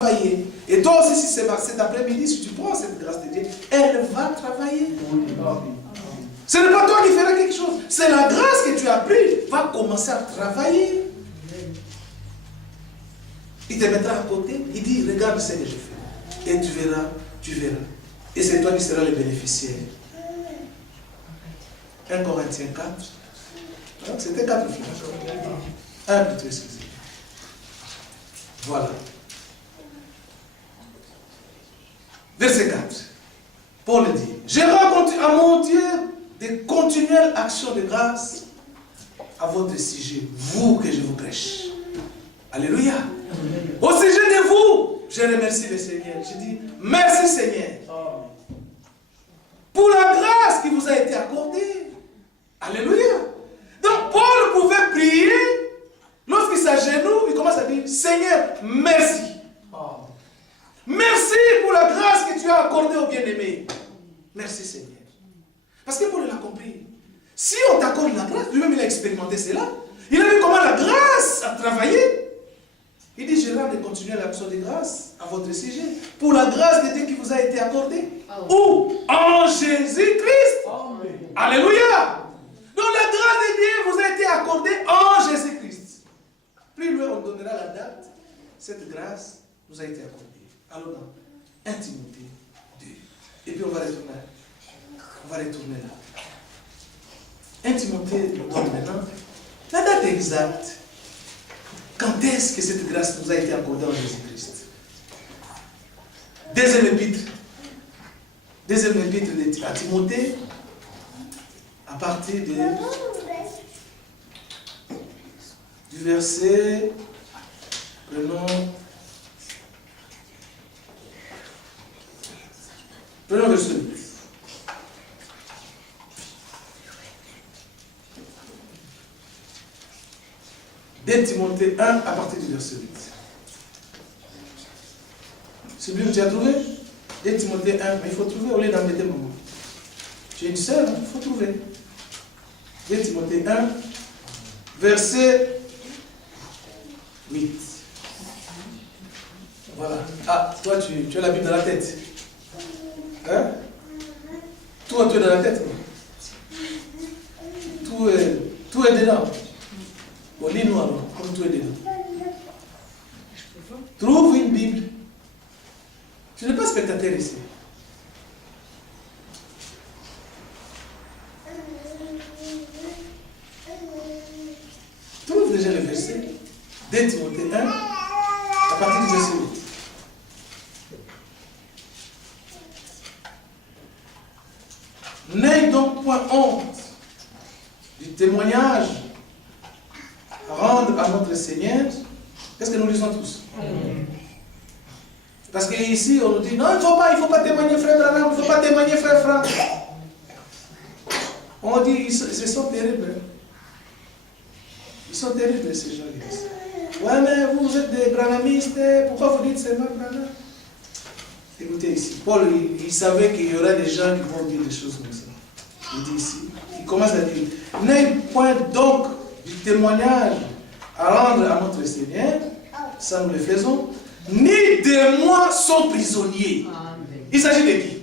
travailler. Et toi aussi, si c'est cet après-midi, si tu prends cette grâce de Dieu, elle va travailler. Ce n'est pas toi qui feras quelque chose. C'est la grâce que tu as prise va commencer à travailler. Il te mettra à côté. Il dit, regarde ce que je fais. Et tu verras, tu verras. Et c'est toi qui seras le bénéficiaire. 1 Corinthiens 4. C'était 4 frères. 1 plutôt, excusez. Voilà. Verset 4. Paul dit, je rends à mon Dieu des continuelles actions de grâce à votre sujet, vous que je vous prêche. Alléluia. Au sujet de vous, je remercie le Seigneur. Je dis, merci Seigneur. Pour la grâce qui vous a été accordée. Alléluia. Donc Paul pouvait prier, lorsqu'il s'agenouille, il commence à dire, Seigneur, merci. Merci pour la grâce que tu as accordée aux bien-aimés. Merci Seigneur. Parce que Paul l'a compris. Si on t'accorde la grâce, lui-même il a expérimenté cela. Il a vu comment la grâce a travaillé. Il dit, je rends de continuer l'action de grâce à votre sujet. Pour la grâce de Dieu qui vous a été accordée. Où? En Jésus-Christ. Alléluia. Donc la grâce de Dieu vous a été accordée en Jésus-Christ. Plus loin on donnera la date, cette grâce nous a été accordée. Alors dans 1 Timothée 2. Et puis on va retourner. On va retourner là. 1 Timothée nous donne maintenant la date exacte. Quand est-ce que cette grâce nous a été accordée en Jésus-Christ? Deuxième épître à Timothée, à partir du verset, prenons verset 8. Dès Timothée 1 à partir du verset 8. C'est bien que tu as trouvé? Dès Timothée 1, mais il faut trouver au lieu d'en mettre moment. Tu es une sœur, il faut trouver. Dès Timothée 1, verset 8. Voilà. Ah, toi tu as la Bible dans la tête. Hein? Toi tu es dans la tête. Tout est dedans. Bon, lis-nous alors, comme tout est dedans. Trouve une Bible. Tu n'es pas spectateur ici. Trouve déjà le verset. Dès Timothée 1, à partir du verset 8. N'ayez donc point honte du témoignage à rendre à notre Seigneur. Qu'est-ce que nous lisons tous? Parce qu'ici, on nous dit, non, il ne faut pas témoigner frère Branham, il ne faut pas témoigner frère Franck. On dit, ils sont terribles. Ils sont terribles, ces gens. Ouais, mais vous êtes des branhamistes, pourquoi vous dites c'est mal Branham? Écoutez ici, Paul, il savait qu'il y aurait des gens qui vont dire des choses comme ça. Il dit ici, il commence à dire, n'ayez point donc du témoignage à rendre à notre Seigneur, ça nous le faisons, ni de moi sont prisonniers. Il s'agit de qui?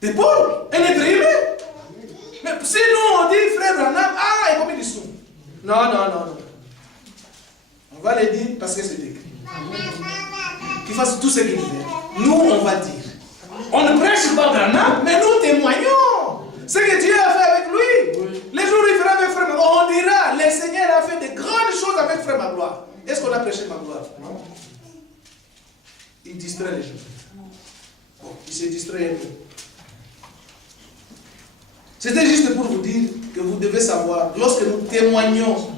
De Paul, un être humain. Mais si nous on dit frère Branham, ah, il y a combien de sous? Non. On va le dire parce que c'est écrit. Qu'il fasse tout ce qu'il fait. Nous, on va dire. On ne prêche pas Branham, mais nous témoignons. Ce que Dieu a fait avec lui. Oui. Les jours où il fera avec frère Magloire, on dira, le Seigneur a fait de grandes choses avec frère Magloire. Est-ce qu'on a prêché Magloire? Non. Il distrait les gens. Bon, il se distrait un peu. C'était juste pour vous dire que vous devez savoir, lorsque nous témoignons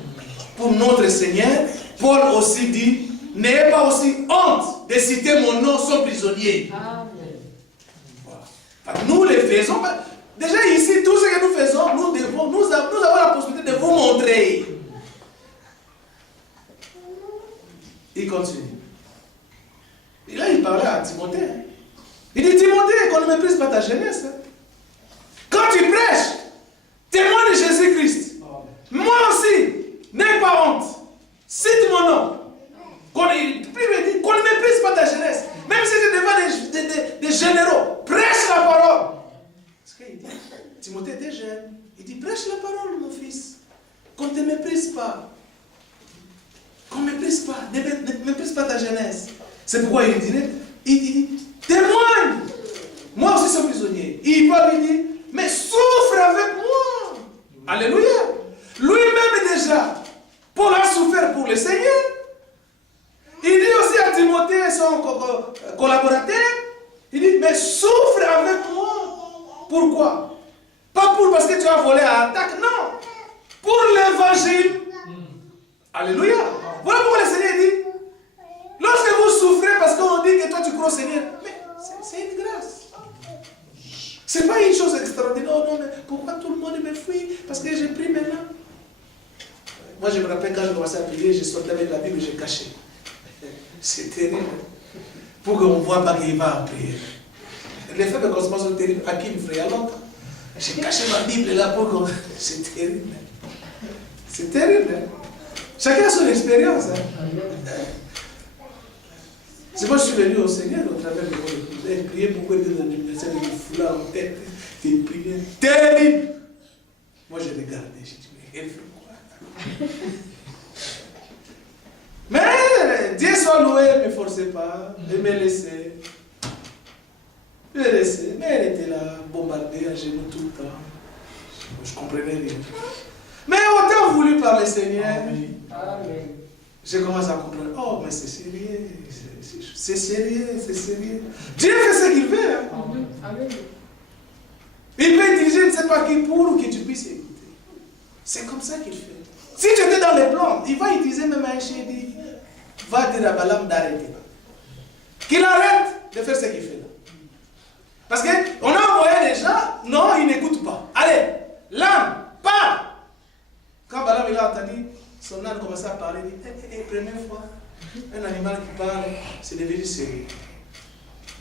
pour notre Seigneur, Paul aussi dit, n'ayez pas aussi honte de citer mon nom, son prisonnier. Voilà. Nous les faisons. Déjà ici, tout ce que nous faisons, nous avons la possibilité de vous montrer. Il continue. Et là, il parlait à Timothée. Il dit, Timothée, qu'on ne méprise pas ta jeunesse. Quand tu prêches, témoigne de Jésus-Christ. Moi aussi, n'aie pas honte. Cite mon nom. Qu'on ne méprise qu'on ne te méprise pas. Qu'on ne méprise pas. Ne méprise pas ta jeunesse. C'est pourquoi il dit, témoigne. Moi aussi, je suis prisonnier. Il va lui dire, mais souffre avec moi. Alléluia. Lui-même déjà, Paul a souffert pour le Seigneur. Il dit aussi à Timothée, son collaborateur, il dit, mais souffre avec moi. Pourquoi? Pas parce que tu as volé à attaque, non. Pour l'évangile. Alléluia. Voilà pourquoi le Seigneur dit, lorsque vous souffrez parce qu'on dit que toi tu crois au Seigneur, mais c'est une grâce. Ce n'est pas une chose extraordinaire. Oh non, mais pourquoi tout le monde me fuit? Parce que j'ai pris maintenant. Moi je me rappelle quand je commençais à prier, je sortais avec la Bible et je cachais. C'est terrible. Pour qu'on ne voit pas qu'il va en prier. Les faits de commencement sont terribles. À qui me ferait à longtemps? J'ai caché ma Bible là pour qu'on... C'est terrible. C'est terrible. Chacun a son expérience. C'est moi je suis venu au Seigneur au travers de mon épouse. J'ai prié beaucoup de l'université avec des foulards en tête. Des prières terribles. Moi je regardais. J'ai dit, mais elle fait quoi? Mais Dieu soit loué, ne me forcez pas. Ne me laissez. Je l'ai laissé. Mais elle était là, bombardée à genoux tout le temps. Je ne comprenais rien. Mais autant voulu par le Seigneur. Amen. Je commence à comprendre. Oh, mais c'est sérieux. C'est sérieux, c'est sérieux. Dieu fait ce qu'il veut. Hein. Amen. Il peut utiliser, je ne sais pas qui pour que tu puisses écouter. C'est comme ça qu'il fait. Si tu étais dans les plans, il va utiliser même un chien et dire, va dire à Balaam d'arrêter. Qu'il arrête de faire ce qu'il fait là. Parce qu'on a envoyé des gens, non, ils n'écoutent pas. Allez, l'âne, parle. Quand Balaam il a entendu, son âne commençait à parler, il dit, première fois, un animal qui parle, c'est devenu sérieux.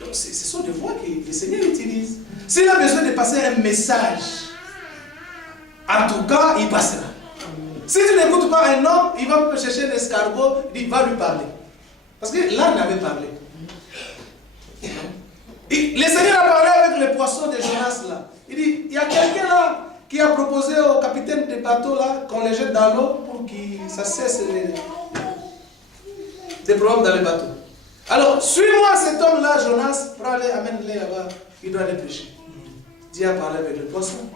Donc ce sont des voix que le Seigneur utilise. S'il a besoin de passer un message, en tout cas, il passera. Si tu n'écoutes pas un homme, il va chercher un escargot, il va lui parler. Parce que l'âne avait parlé. Et le Seigneur a parlé avec le poisson de Jonas là. Il dit, il y a quelqu'un là qui a proposé au capitaine des bateaux là qu'on les jette dans l'eau pour que ça cesse des problèmes dans les bateaux. Alors, suis-moi cet homme-là, Jonas, prends-les, amène-les là-bas, il doit les pêcher. Dieu a parlé avec le poisson.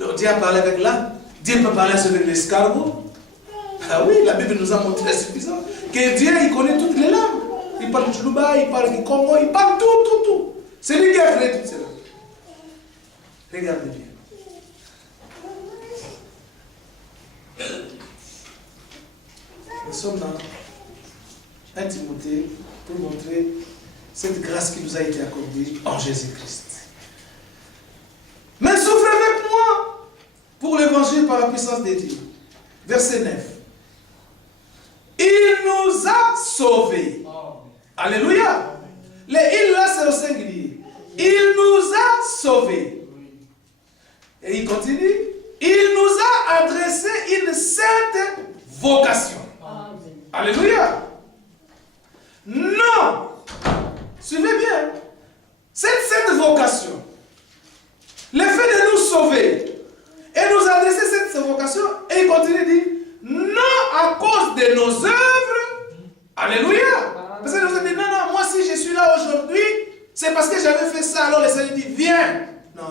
Donc, Dieu a parlé avec l'âne. Dieu peut parler avec l'escargot. Ah oui, la Bible nous a montré suffisant que Dieu, il connaît toutes les langues. Il parle du Chlouba, il parle du Congo, il parle tout. C'est lui qui a créé tout cela. Regardez bien. Nous sommes dans 1 Timothée pour montrer cette grâce qui nous a été accordée en Jésus-Christ. Mais souffrez avec moi pour l'évangile par la puissance des dieux. Verset 9. Il nous a sauvés. Alléluia. Les il là c'est au singulier. Il nous a sauvés. Et il continue. Il nous a adressé une sainte vocation. Alléluia. Non. Suivez bien. Cette vocation, le fait de nous sauver et nous adresser cette vocation, et il continue de dire, non à cause de nos œuvres. Alléluia. Parce que nous avons dit, non, moi si je suis là aujourd'hui, c'est parce que j'avais fait ça. Alors le Seigneur dit, viens. Non.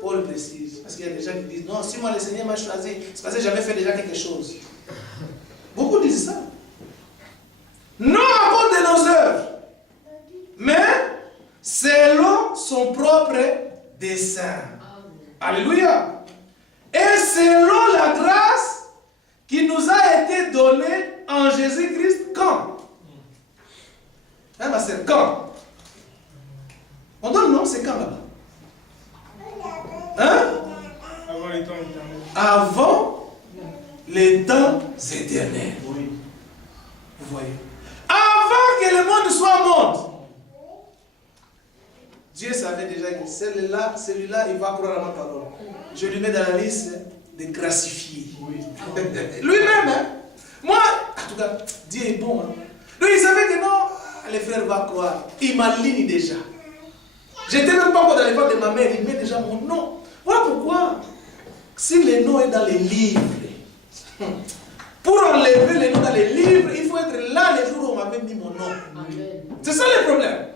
Paul précise, parce qu'il y a des gens qui disent, non, si moi le Seigneur m'a choisi, c'est parce que j'avais fait déjà quelque chose. Beaucoup disent ça. Non à cause de nos œuvres, mais selon son propre dessein. Alléluia. Et selon la grâce qui nous a été donnée en Jésus-Christ, quand? Hein, ma sœur, quand? On donne non, c'est quand là-bas? Hein? Avant les temps éternels. Avant les temps éternels. Oui. Vous voyez? Avant que le monde soit monde. Dieu savait déjà que celui-là, il va croire à ma parole. Je lui mets dans la liste des gracifiés. Oui. Lui-même, hein? Moi, en tout cas, Dieu est bon. Hein? Lui, il savait que non, les frères vont croire. Il m'aligne déjà. J'étais même pas encore dans l'époque de ma mère, il met déjà mon nom. Voilà pourquoi. Si le nom est dans les livres, pour enlever les noms dans les livres, il faut être là les jours où on m'avait mis mon nom. C'est ça le problème.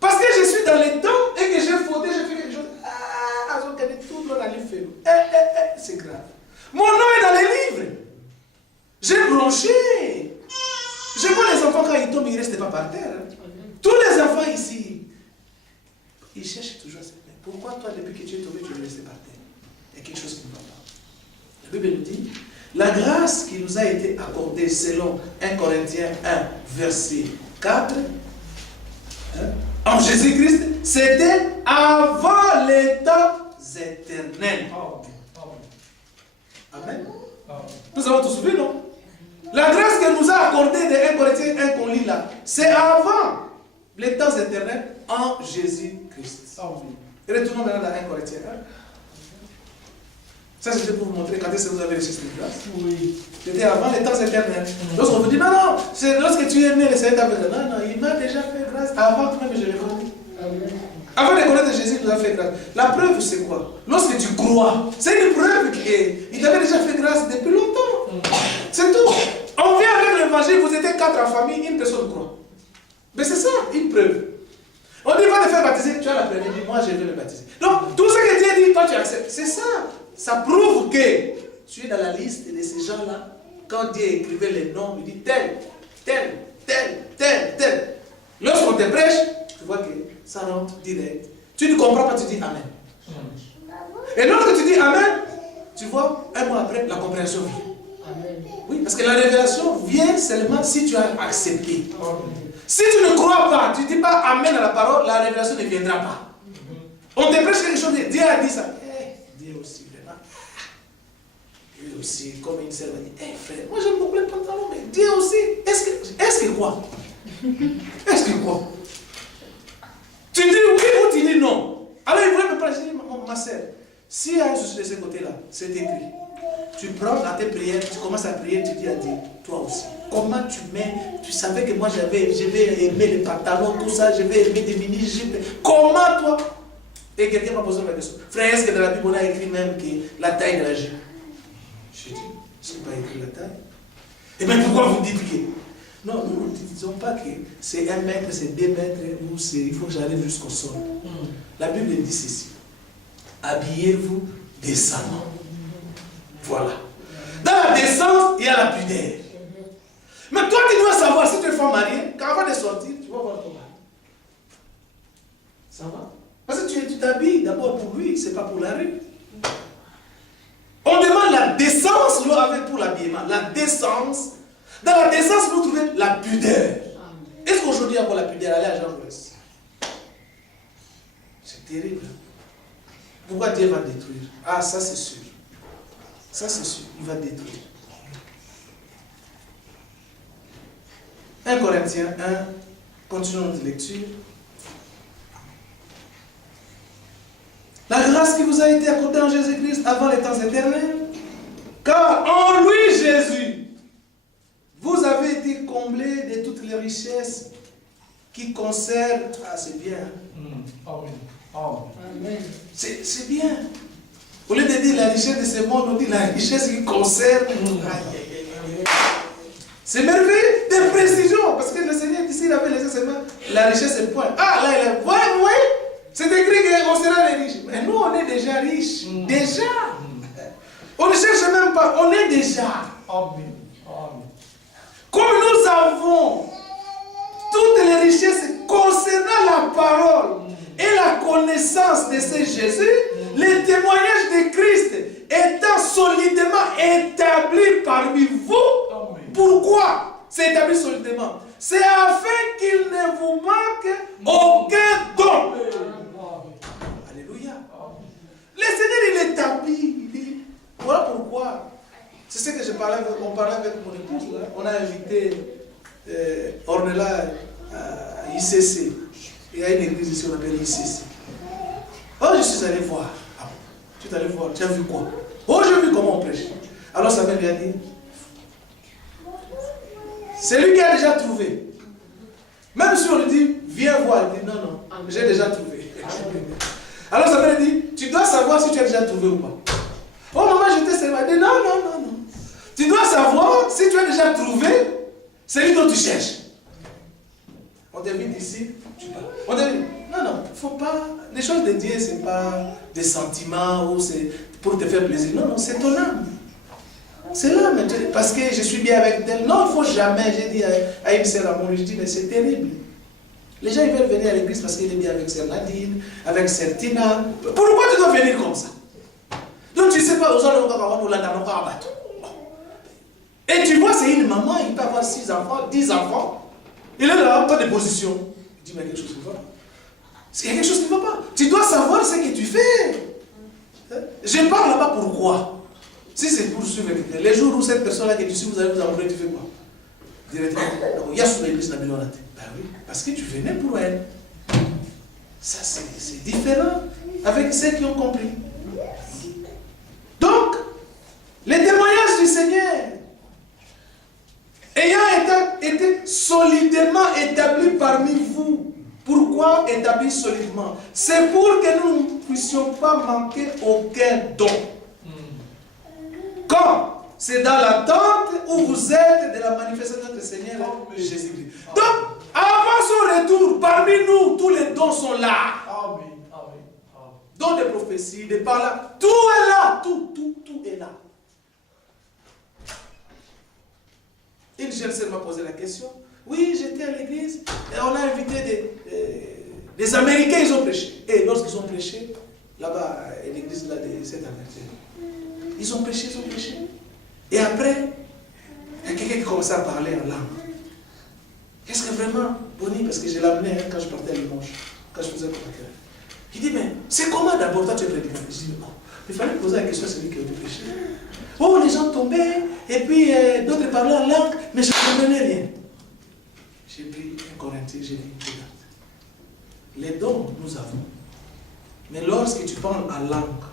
Parce que je suis dans les temps et que j'ai fauté, j'ai fait quelque chose. Ah, tout le monde a fait. C'est grave. Mon nom est dans les livres. J'ai bronché. Je vois les enfants quand ils tombent, ils ne restent pas par terre. Tous les enfants ici, ils cherchent toujours. Mais pourquoi toi, depuis que tu es tombé, tu es resté par terre? Il y a quelque chose qui ne va pas. La Bible nous dit, la grâce qui nous a été accordée selon 1 Corinthiens 1, verset 4, en Jésus-Christ, c'était avant les temps éternels. Amen. Nous avons tous vu, non? La grâce qu'elle nous a accordée de 1 Corinthiens 1 qu'on lit là, c'est avant les temps éternels en Jésus-Christ. Retournons maintenant dans 1 Corinthiens 1. Ça, c'était pour vous montrer quand est-ce que vous avez reçu cette grâce. Oui. C'était avant les temps éternels. Lorsqu'on vous dit, non, non, c'est lorsque tu es né, le Seigneur t'a fait grâce. Non, non, il m'a déjà fait grâce avant que même je l'ai connu. Avant de connaître Jésus, il nous a fait grâce. La preuve, c'est quoi? Lorsque tu crois, c'est une preuve qu'il t'avait déjà fait grâce depuis longtemps. C'est tout. On vient avec l'évangile, vous étiez 4 en famille, une personne croit. Mais c'est ça, une preuve. On dit, va te faire baptiser, tu as la preuve, il dit, moi je vais le baptiser. Donc, tout ce que Dieu dit, toi tu acceptes. C'est ça. Ça prouve que tu es dans la liste de ces gens-là. Quand Dieu écrivait les noms, il dit tel, tel, tel, tel, tel. Lorsqu'on te prêche, tu vois que ça rentre direct. Tu ne comprends pas, tu dis Amen. Et lorsque tu dis Amen, tu vois, un mois après, la compréhension vient. Amen. Oui, parce que la révélation vient seulement si tu as accepté. Si tu ne crois pas, tu ne dis pas Amen à la parole, la révélation ne viendra pas. On te prêche quelque chose, Dieu a dit ça. Dieu aussi, vraiment. Dieu aussi, comme une sœur m'a dit, frère, moi j'aime beaucoup les pantalons, mais Dieu aussi, est-ce que quoi? Est-ce que quoi? Tu dis oui ou tu dis non? Alors il voulait me parler, je dis, ma sœur, s'il y a un souci de ce côté-là, c'est écrit. Tu prends dans tes prières, tu commences à prier, tu dis à Dieu, toi aussi. Comment tu mets, tu savais que moi je vais aimer les pantalons, tout ça, je vais aimer des mini-jupes. Comment toi? Et quelqu'un m'a posé la question. Frère, est-ce que dans la Bible on a écrit même que la taille de la jupe? Je dis, je n'ai pas écrit la taille. Et bien pourquoi vous dites que? Non, nous ne disons pas que c'est 1 mètre, c'est 2 mètres, ou il faut que j'arrive jusqu'au sol. La Bible dit ceci. Habillez-vous décemment. Voilà. Dans la décence, il y a la pudeur. Mais toi, tu dois savoir, si tu es femme mariée, qu'avant de sortir, tu vas voir ton mari. Ça va? Parce que tu t'habilles d'abord pour lui, ce n'est pas pour la rue. On demande la décence pour l'habillement. La décence. Dans la décence, vous trouvez la pudeur. Est-ce qu'aujourd'hui, il y a encore la pudeur? Allez à Jean Jaurès. C'est terrible. Pourquoi Dieu va détruire? Ah, ça c'est sûr. Ça c'est sûr, il va détruire. 1 Corinthiens 1, continuons notre lecture. La grâce qui vous a été accordée en Jésus-Christ avant les temps éternels, car en lui, Jésus, vous avez été comblés de toutes les richesses qui concernent... Ah, c'est bien. Amen. C'est bien. Au lieu de dire la richesse de ce monde, on dit la richesse qui concerne... C'est merveilleux, des précisions. Parce que le Seigneur, ici, il avait laissé seulement la richesse et le point. Ah, là, il est... Ouais. C'est écrit qu'on sera les riches. Mais nous, on est déjà riches. Déjà. On ne cherche même pas. On est déjà. Amen. Comme nous avons toutes les richesses concernant la parole et la connaissance de ce Jésus, les témoignages de Christ étant solidement établis parmi vous. Amen. Pourquoi c'est établi solidement? C'est afin qu'il ne vous manque aucun don. Alléluia. Le Seigneur, il établit. Il dit, voilà pourquoi. C'est ce que on parlait avec mon épouse. Là. On a invité Ornella à ICC. Il y a une église ici, on appelle ICC. Oh, je suis allé voir. Ah, tu es allé voir, tu as vu quoi? Oh, j'ai vu comment on prêche. Alors Samuel lui a dit, c'est lui qui a déjà trouvé. Même si on lui dit, viens voir, il dit, non, j'ai déjà trouvé. Alors Samuel dit, tu dois savoir si tu as déjà trouvé ou pas. Oh maman, j'étais célibataire. Elle dit non, non, non, non. Tu dois savoir si tu as déjà trouvé celui dont tu cherches. On t'invite ici, tu parles. On t'invite. Non, non, il ne faut pas. Les choses de Dieu, ce n'est pas des sentiments ou c'est pour te faire plaisir. Non, non, c'est ton âme. C'est là, mais parce que je suis bien avec elle. Non, il ne faut jamais. J'ai dit à une sœur à mon je dis, mais c'est terrible. Les gens ils veulent venir à l'église parce qu'il est bien avec sœur Nadine, avec sœur Tina. Pourquoi tu dois venir comme ça? Donc tu ne sais pas, aux et tu vois, c'est une maman, il peut avoir 6 enfants, 10 enfants. Il est là, pas de position. Il dit, mais il y a quelque chose qui ne va pas. Il y a quelque chose qui ne va pas. Tu dois savoir ce que tu fais. Je parle là-bas pourquoi? Si c'est pour suivre les jours où cette personne-là que tu suis, vous allez vous envoyer, tu fais quoi? Directement. Il y a sur l'église Nabilonate. Ben oui, parce que tu venais pour elle. Ça, c'est différent avec ceux qui ont compris. Donc, les témoignages du Seigneur, ayant été solidement établis parmi vous. Pourquoi établis solidement? C'est pour que nous ne puissions pas manquer aucun don. Quand c'est dans l'attente où vous êtes de la manifestation de notre Seigneur Jésus-Christ. Donc, avant son retour, parmi nous, tous les dons sont là. Dons de prophétie, de paroles, tout est là. Tout est là. Une jeune sœur m'a posé la question. Oui, j'étais à l'église et on a invité des Américains, ils ont prêché. Et lorsqu'ils ont prêché, là-bas, à l'église là, de cette Américaine, ils ont prêché. Et après, il y a quelqu'un qui commençait à parler en langue. Qu'est-ce que vraiment, Bonnie, parce que je l'amenais quand je partais à dimanche, quand je faisais le prêcher. Il dit, mais c'est comment d'abord toi tu es prédicateur? Je dis, mais bon, il fallait poser la question à celui qui a été prêché. Oh, les gens tombaient, et puis d'autres parlaient en langue, mais je ne comprenais rien. J'ai pris un Corinthien, j'ai dit, regarde, les dons, nous avons. Mais lorsque tu parles en langue,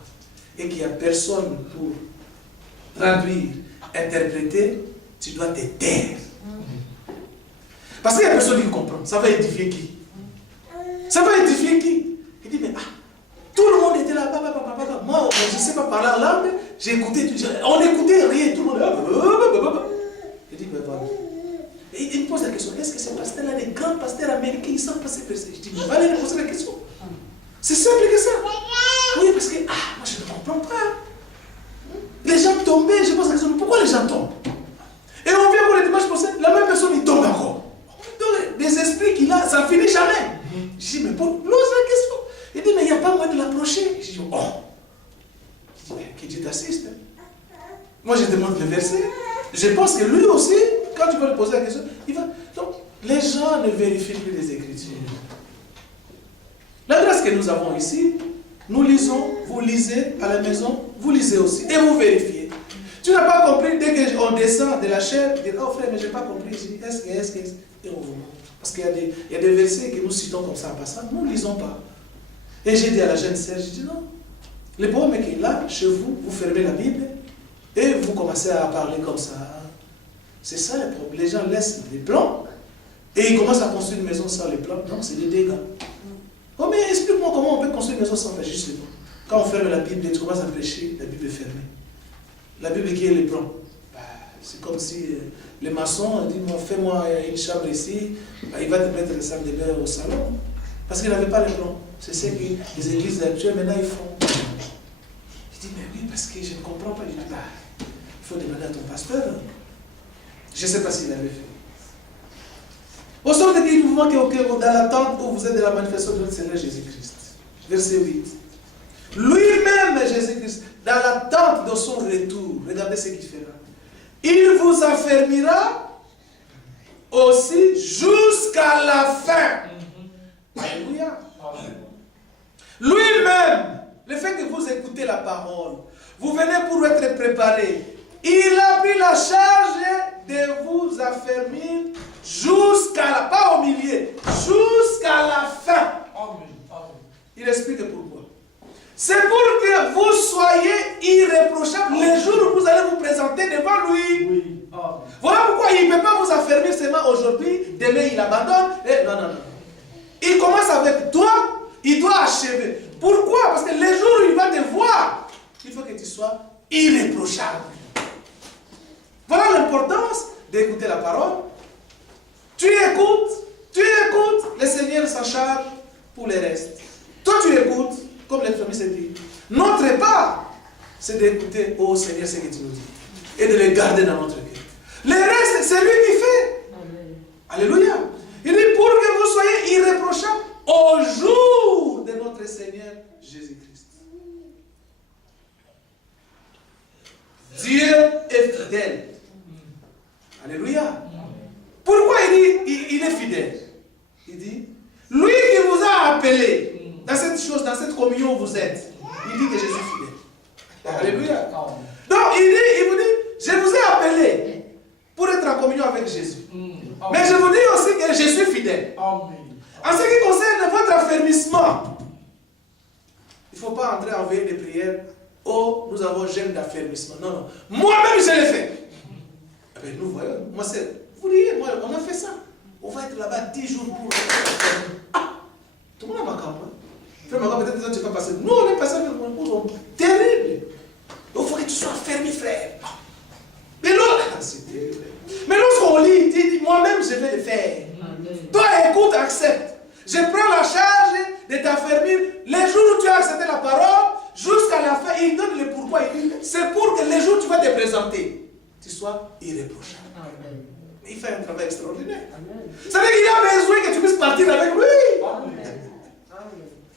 et qu'il n'y a personne pour traduire, interpréter, tu dois te taire. Parce qu'il n'y a personne qui comprend. Ça va édifier qui? Ça va édifier qui? Il dit, mais tout le monde était là. Moi, je ne sais pas parler en langue. J'ai écouté. On n'écoutait rien. Tout le monde. Il dit, mais voilà. Et il me pose la question, est-ce que ces pasteurs-là, les grands pasteurs américains, ils savent passer percer? Je dis, mais allez lui poser la question. C'est simple que ça. Oui, parce que, moi je ne comprends pas. Les gens tombaient, je pose la question, pourquoi les gens tombent? Et on vient pour le dimanche prochain, la même personne, il tombe encore. Donc, les esprits qu'il a, ça ne finit jamais. Je dis, mais pose la question. Il dit, mais il n'y a pas moyen de l'approcher. Je dis, oh. Je dis, mais que Dieu t'assiste. Moi, je demande le verset. Je pense que lui aussi, quand tu vas lui poser la question, il va. Donc, les gens ne vérifient plus les Écritures. La grâce que nous avons ici, nous lisons, vous lisez à la maison, vous lisez aussi, et vous vérifiez. Tu n'as pas compris, dès qu'on descend de la chair, tu dis, oh frère, mais je n'ai pas compris, je dis, est-ce que, et on vous montre. Parce qu'il y a des versets que nous citons comme ça en passant, nous ne lisons pas. Et j'ai dit à la jeune sœur, je dis non. Le problème est que là, chez vous, vous fermez la Bible, et vous commencez à parler comme ça. C'est ça le problème. Les gens laissent les plans, et ils commencent à construire une maison sans les plans. Non, c'est des dégâts. Oh, mais explique-moi comment on peut construire une maison sans faire juste les plans. Quand on ferme la Bible et tu commences à prêcher, la Bible est fermée. La Bible qui est les plans. C'est comme si les maçons disent, fais-moi une chambre ici, il va te mettre la salle de bain au salon. Parce qu'il n'avait pas les plans. C'est ce que les églises actuelles maintenant ils font. Je dis, mais oui, parce que je ne comprends pas. Je dis, il faut demander à ton pasteur. Je ne sais pas s'il avait fait. Au sort de qu'il vous manque au cœur dans l'attente où vous êtes de la manifestation de notre Seigneur Jésus-Christ. Verset 8. Lui-même, Jésus-Christ, dans l'attente de son retour, regardez ce qu'il fera. Il vous affermira aussi jusqu'à la fin. Alléluia. Lui-même, le fait que vous écoutez la parole, vous venez pour être préparé. Il a pris la charge de vous affermir jusqu'à la, pas au milieu, jusqu'à la fin. Il explique pourquoi. C'est pour que vous soyez irréprochables les jours où vous allez vous présenter devant lui. Oui. Voilà pourquoi il ne peut pas vous affermir seulement aujourd'hui, demain il abandonne. Non. Il commence avec toi, il doit achever. Pourquoi? Parce que les jours où il va te voir, il faut que tu sois irréprochable. Voilà l'importance d'écouter la parole. Tu écoutes, le Seigneur s'en charge pour le reste. Toi tu écoutes, comme l'extrémiste dit. Notre part, c'est d'écouter au Seigneur ce que tu nous dis et de le garder dans notre cœur. Le reste, c'est lui qui fait. Amen. Alléluia. Il dit pour que vous soyez irréprochables au jour de notre Seigneur Jésus-Christ. Dieu est fidèle. Alléluia. Pourquoi il est fidèle? Il dit, lui qui vous a appelé dans cette chose, dans cette communion où vous êtes, il dit que je suis fidèle. Alléluia. Donc il vous dit, je vous ai appelé pour être en communion avec Jésus. Mais je vous dis aussi que je suis fidèle. En ce qui concerne votre affermissement, il ne faut pas entrer en veille de prière. Oh, nous avons jeûne d'affermissement. Non, non. Moi-même, je l'ai fait. Eh bien, nous voyons. Moi, c'est. Vous voyez, moi, on a fait ça. On va être là-bas 10 jours pour. Ah! Tout le monde a ma campagne. Frère, ma campagne, peut-être que tu vas passer. Nous, on est passé dans un cours terrible. Il faut que tu sois fermé, frère. Mais c'est terrible. Mais lorsqu'on lit, il dit, moi-même, je vais le faire. Amen. Toi, écoute, accepte. Je prends la charge de t'affermir. Les jours où tu as accepté la parole, jusqu'à la fin, il donne le pourquoi. Il dit, c'est pour que les jours où tu vas te présenter, tu sois irréprochable. Amen. Mais il fait un travail extraordinaire. Ça veut dire qu'il a besoin que tu puisses partir avec lui. Amen.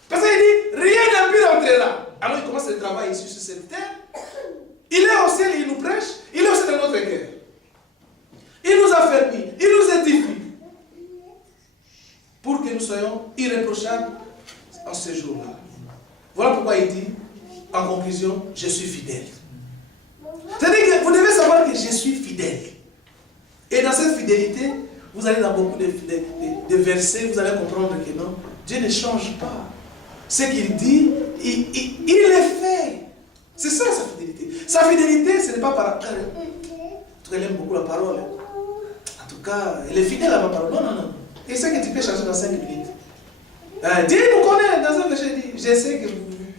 Parce qu'il dit, rien d'impur entrera. Alors il commence le travail ici sur cette terre. Il est au ciel, il nous prêche. Il est aussi dans notre cœur. Il nous affermit, il nous édifie. Pour que nous soyons irréprochables en ce jour-là. Voilà pourquoi il dit, en conclusion, je suis fidèle. C'est-à-dire que vous devez savoir que je suis fidèle. Et dans cette fidélité, vous allez dans beaucoup de versets, vous allez comprendre que non, Dieu ne change pas. Ce qu'il dit, il le fait. C'est ça sa fidélité. Sa fidélité, ce n'est pas par... Elle aime beaucoup la parole. En tout cas, elle est fidèle à ma parole. Non, non, non. Et c'est que tu peux changer dans 5 minutes. Dieu nous connaît dans un verset, il dit, je sais que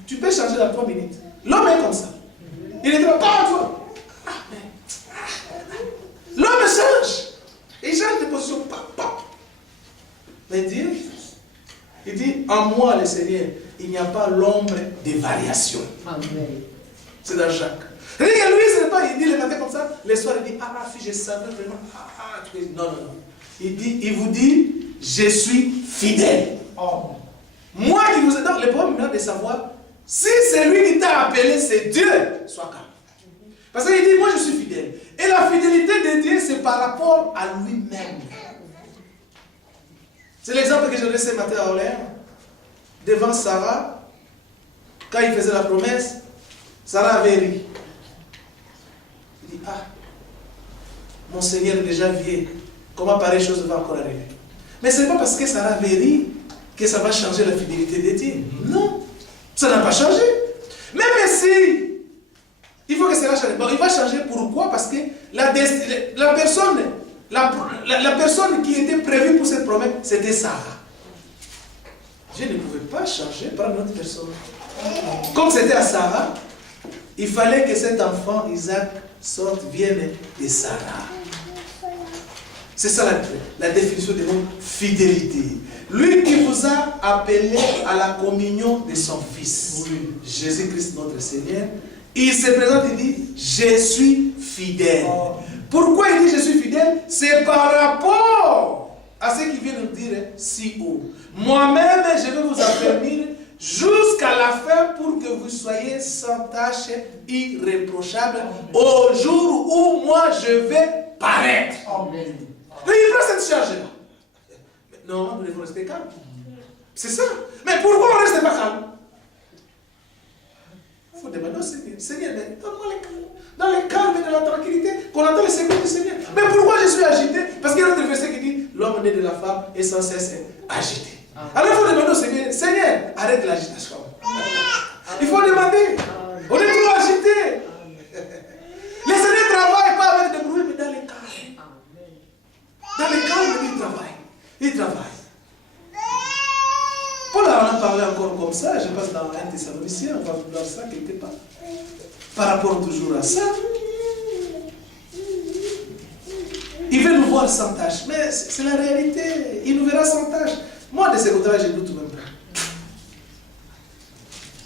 tu peux changer dans 3 minutes. L'homme est comme ça. Il est pas toi. L'homme change. Il change de position. Mais Dieu, il dit, en moi le Seigneur, il n'y a pas l'ombre de variation. Amen. C'est dans Jacques. C'est-à-dire que lui, ce n'est pas, il dit le matin comme ça, le soir, il dit, fille, je savais vraiment. Non, non, non. Il vous dit, je suis fidèle. Oh. Moi qui vous ai donné le problème maintenant de savoir si c'est lui qui t'a appelé, c'est Dieu, sois calme. Parce qu'il dit, moi je suis fidèle. Et la fidélité de Dieu, c'est par rapport à lui-même. C'est l'exemple que je donné ce matin à Orléans. Devant Sarah, quand il faisait la promesse, Sarah avait ri. Il dit, mon Seigneur est déjà vieux. Comment pareille chose va encore arriver? Mais ce n'est pas parce que Sarah avait ri que ça va changer la fidélité de Dieu. Non, ça n'a pas changé. Même si il faut que cela change. Bon, il va changer. Pourquoi? Parce que la personne qui était prévue pour cette promesse, c'était Sarah. Dieu ne pouvait pas changer par une autre personne. Comme c'était à Sarah, il fallait que cet enfant, Isaac, vienne de Sarah. C'est ça la définition de notre fidélité. Lui qui vous a appelé à la communion de son Fils, oui. Jésus-Christ notre Seigneur, il se présente et dit, je suis fidèle. Oh. Pourquoi il dit je suis fidèle? C'est par rapport à ce qu'il vient de dire si haut. Moi-même, je vais vous affermir jusqu'à la fin pour que vous soyez sans tache, irréprochable au jour où moi je vais paraître. Amen. Mais il prend cette charge-là. Non, nous devons rester calmes. C'est ça. Mais pourquoi on ne reste pas calme? Il faut demander au Seigneur. Seigneur, donne-moi le calme. Dans le calme et dans la tranquillité, qu'on entend le Seigneur du Seigneur. Mais pourquoi je suis agité? Parce qu'il y a un autre verset qui dit, l'homme né de la femme est sans cesse agité. Alors il faut demander au Seigneur, Seigneur, arrête l'agitation. Il faut demander. On est trop agité. Le Seigneur ne travaille pas avec des bruits, mais dans le calme. Dans le calme, il travaille. Il travaille. Paul en a parlé encore comme ça, je passe dans 1 Thessaloniciens, on va voir ça quelque part. par rapport toujours à ça. Il veut nous voir sans tâche, mais c'est la réalité. Il nous verra sans tâche. Moi, de ce côté-là, je ne doute même pas.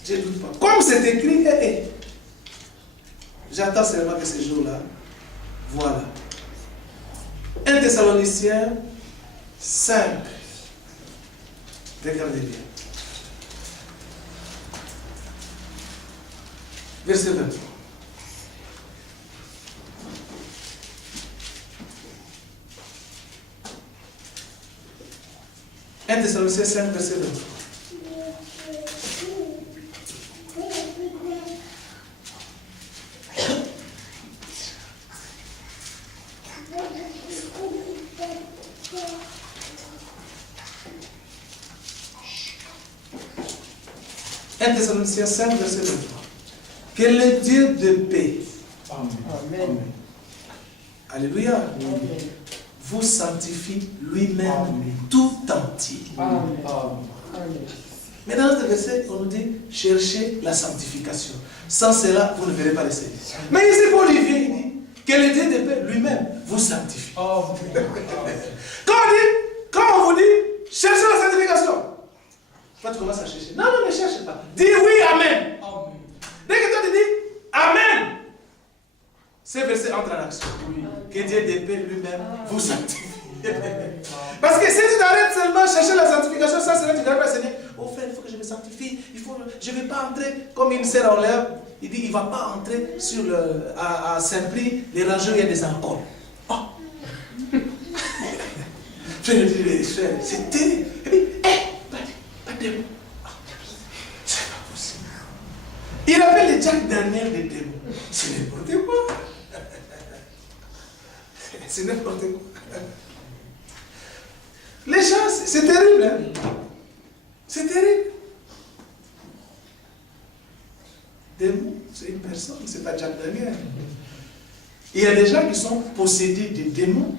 Je ne doute pas. Comme c'est écrit, j'attends seulement que ce jour-là, voilà. 1 Thessaloniciens 5. Regardez bien. Verset 23. Un Thessaloniciens 5, verset 23. Thessaloniciens 5, verset 23. Que le Dieu de paix, Amen. Alléluia, vous sanctifie lui-même tout entier. Amen. Mais dans ce verset, on nous dit cherchez la sanctification. Sans cela, vous ne verrez pas le Seigneur. Mais ici, Paul il vient, il dit que le Dieu de paix lui-même vous sanctifie. Quand on vous dit cherchez la sanctification, toi tu commences à chercher. Non, ne cherche pas. Dis oui, amen. Dès que toi tu dis amen, ce verset entre en action. Que Dieu de paix lui-même vous sanctifie. Parce que si tu t'arrêtes seulement à chercher la sanctification, ça c'est là que tu diras pas, Seigneur, oh frère, il faut que je me sanctifie, je ne vais pas entrer comme une sœur en l'air. Il dit, il ne va pas entrer sur à Saint-Prix, les rangées où il y a des alcools. Oh. Je lui dis, frère, c'est terrible. Et puis, pas de démon. C'est pas possible. Il appelle les Jack Daniel des démons. C'est n'importe quoi. C'est n'importe quoi. Les gens, c'est terrible. Hein? C'est terrible. Démon, c'est une personne, c'est pas Jack Daniel. Il y a des gens qui sont possédés des démons.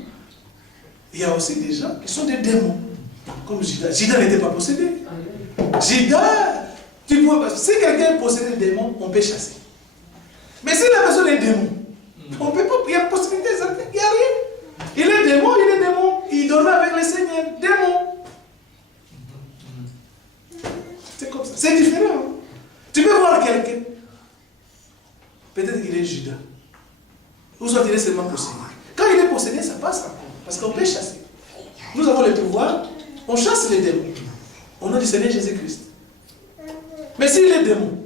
Il y a aussi des gens qui sont des démons. Comme Judas. Judas n'était pas possédé. Judas, si quelqu'un est possédé de démons, on peut chasser. Mais si la personne est démon, on peut pas, il y a possibilité, il n'y a rien. Il est démon, il dormait avec le Seigneur, démon. C'est comme ça, c'est différent. Hein? Tu peux voir quelqu'un, peut-être qu'il est Judas, ou soit il est seulement possédé. Quand il est possédé, ça passe encore, parce qu'on peut chasser. Nous avons le pouvoir, on chasse les démons, au nom du Seigneur Jésus-Christ. Mais s'il est démon,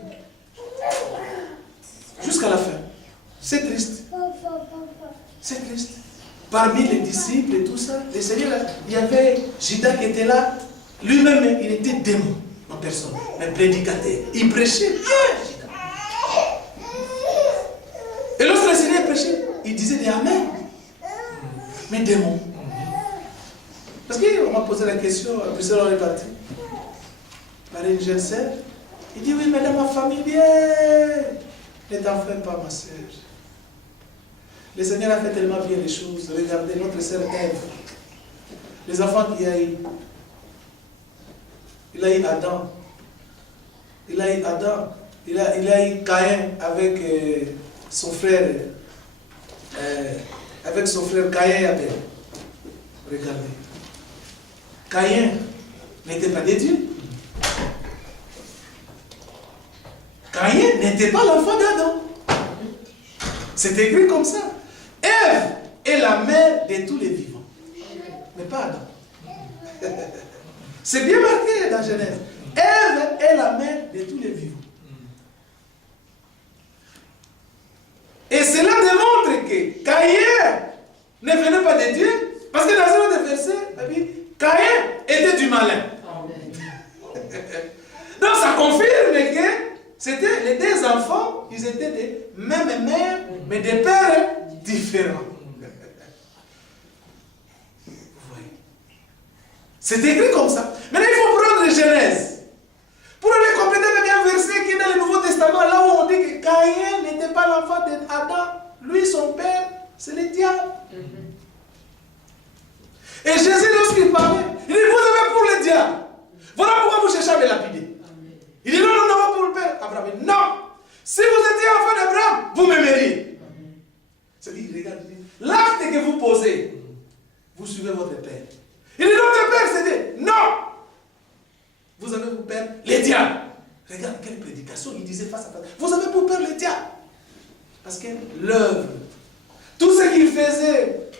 jusqu'à la fin, c'est triste. C'est triste. Parmi les disciples et tout ça, le Seigneur, il y avait Judas qui était là. Lui-même, il était démon en personne, un prédicateur. Il prêchait bien, Judas. Et lorsque le Seigneur prêchait, il disait des amen. Mais démon. Parce qu'on m'a posé la question, après on est parti. Par une jeune sœur. Il dit, oui, mais dans ma famille, bien. Ne t'enflamme pas, ma sœur. Le Seigneur a fait tellement bien les choses. Regardez notre sœur Ève. Les enfants qu'il y a eu. Il a eu Adam. Il a eu Adam. Il a eu Caïn avec son frère. Avec son frère Caïn et Abel. Regardez. Caïn n'était pas de Dieu. Caïn n'était pas l'enfant d'Adam. C'est écrit comme ça. Ève est la mère de tous les vivants. Mais pas Adam. C'est bien marqué dans Genèse. Ève est la mère de tous les vivants. Et cela démontre que Caïn ne venait pas de Dieu. Parce que dans un autre verset, Caïn était du malin. Donc ça confirme que c'était les deux enfants, ils étaient des mêmes mères, mais des pères différents. Vous voyez? C'est écrit comme ça. Maintenant, il faut prendre Genèse. Pour aller compléter avec un verset qui est dans le Nouveau Testament, là où on dit que Caïn n'était pas l'enfant d'Adam. Lui, son père, c'est le diable. Et Jésus, lorsqu'il parlait, il dit, vous avez pour le diable. Voilà pourquoi vous cherchez à me lapider. Il dit, non, pour le père. Abraham dit, non. Si vous étiez enfant d'Abraham, vous m'aimeriez. C'est-à-dire, regardez, l'acte que vous posez, vous suivez votre père. Il dit, notre père, c'était non. Vous avez pour père les diables. Regarde quelle prédication il disait face à face. Vous avez pour père les diables. Parce que l'œuvre, tout ce qu'ils faisaient,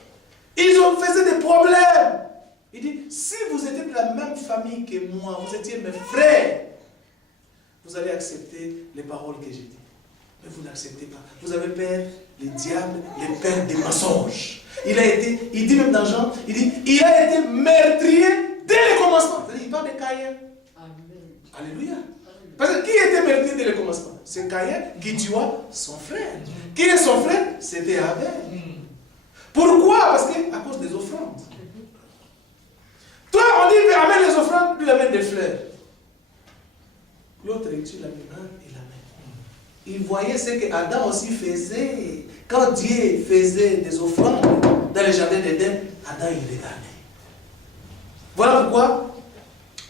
ils ont fait des problèmes. Il dit, si vous étiez de la même famille que moi, vous étiez mes frères, vous allez accepter les paroles que j'ai dites. Mais vous n'acceptez pas. Vous avez peur les diables, les pères des mensonges. Il dit même dans Jean, il a été meurtrier dès le commencement. Il parle de Caïn. Alléluia. Parce que qui était meurtrier dès le commencement? C'est Caïn qui tua son frère. Qui est son frère? C'était Abel. Pourquoi? Parce que à cause des offrandes. Toi, on dit, mais amène les offrandes, lui amène des fleurs. L'autre, il tue l'animal et l'amène. Il voyait ce que Adam aussi faisait. Quand Dieu faisait des offrandes dans le jardin d'Éden, Adam, il regardait.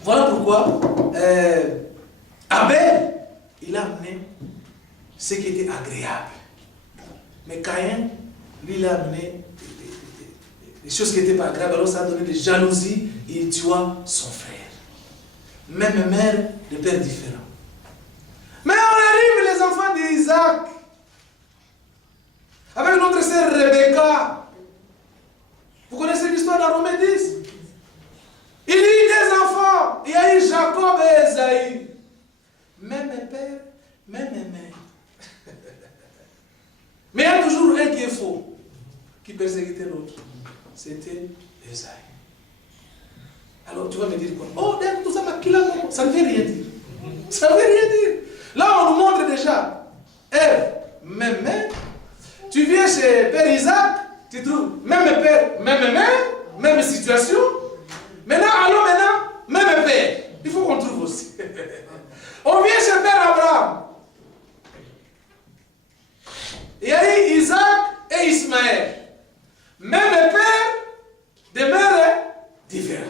Voilà pourquoi Abel, il a amené ce qui était agréable. Mais Caïn, lui, il a amené des choses qui n'étaient pas agréables. Alors ça a donné des jalousies. Il tua son frère. Même mère, de pères différents. Mais on arrive les enfants d'Isaac. Avec notre sœur Rebecca. Vous connaissez l'histoire dans Romains 10? Il y a eu des enfants. Il y a eu Jacob et Esaïe. Même père, même mère. Mais il y a toujours un qui est faux, qui persécutait l'autre. C'était Esaïe. Alors tu vas me dire quoi? Oh, tout ça, ça ne veut rien dire. Ça ne veut rien dire. Là, on nous montre déjà. Ève, même mère. Tu viens chez Père Isaac, tu trouves même père, même mère, même situation. Maintenant, même père. Il faut qu'on trouve aussi. On vient chez Père Abraham. Il y a eu Isaac et Ismaël. Même père, des mères différentes.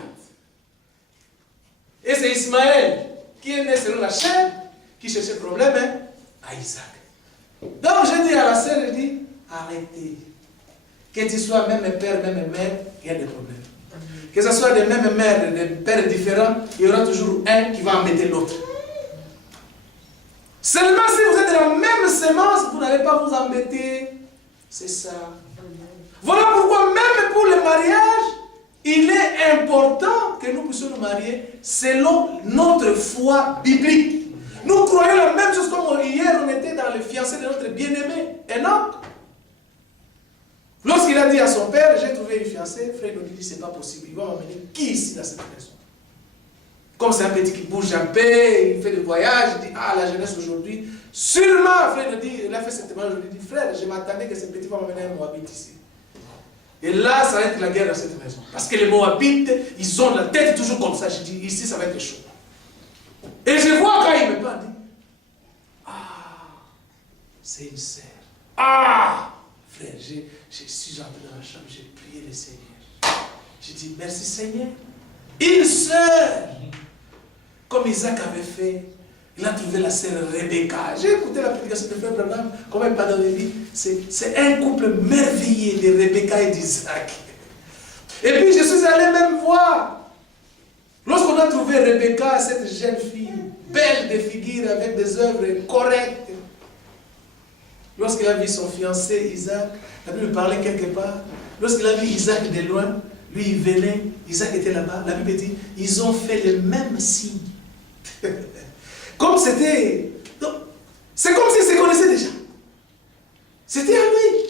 Et c'est Ismaël qui est né selon la chair, qui cherchait problème à Isaac. Donc je dis à la sœur, je dis, arrêtez. Que tu sois même père, même mère, il y a des problèmes. Que ce soit des mêmes mères, des pères différents, il y aura toujours un qui va embêter l'autre. Seulement si vous êtes de la même semence, vous n'allez pas vous embêter. C'est ça. Voilà pourquoi même pour le mariage, il est important que nous puissions nous marier selon notre foi biblique. Nous croyons la même chose comme hier on était dans le fiancé de notre bien-aimé, Enoch. Lorsqu'il a dit à son père, j'ai trouvé une fiancée, frère nous dit, c'est pas possible, il va m'amener qui ici dans cette maison? Comme c'est un petit qui bouge un peu, il fait des voyages, il dit, ah la jeunesse aujourd'hui, sûrement, frère nous dit, il a fait cette témoignage, je lui dis, frère, je m'attendais que ce petit va m'amener un Moabite ici. Et là, ça va être la guerre dans cette maison. Parce que les Moabites, ils ont la tête toujours comme ça. Je dis, ici, ça va être chaud. Et je vois quand il me parle, dit, ah, c'est une sœur. Ah, frère, je suis entré dans la chambre, j'ai prié le Seigneur. J'ai dit, merci Seigneur. Une sœur, comme Isaac avait fait, il a trouvé la sœur Rebecca. J'ai écouté la prédication de Frère Branham, comme elle parle dans les vies. C'est un couple merveilleux de Rebecca et d'Isaac. Et puis je suis allé même voir. Lorsqu'on a trouvé Rebecca, cette jeune fille, belle de figure, avec des œuvres correctes. Lorsqu'il a vu son fiancé Isaac, la Bible parlait quelque part. Lorsqu'il a vu Isaac de loin, lui il venait, Isaac était là-bas. La Bible dit, ils ont fait le même signe. Comme c'était... C'est comme s'ils se connaissaient déjà. C'était à lui.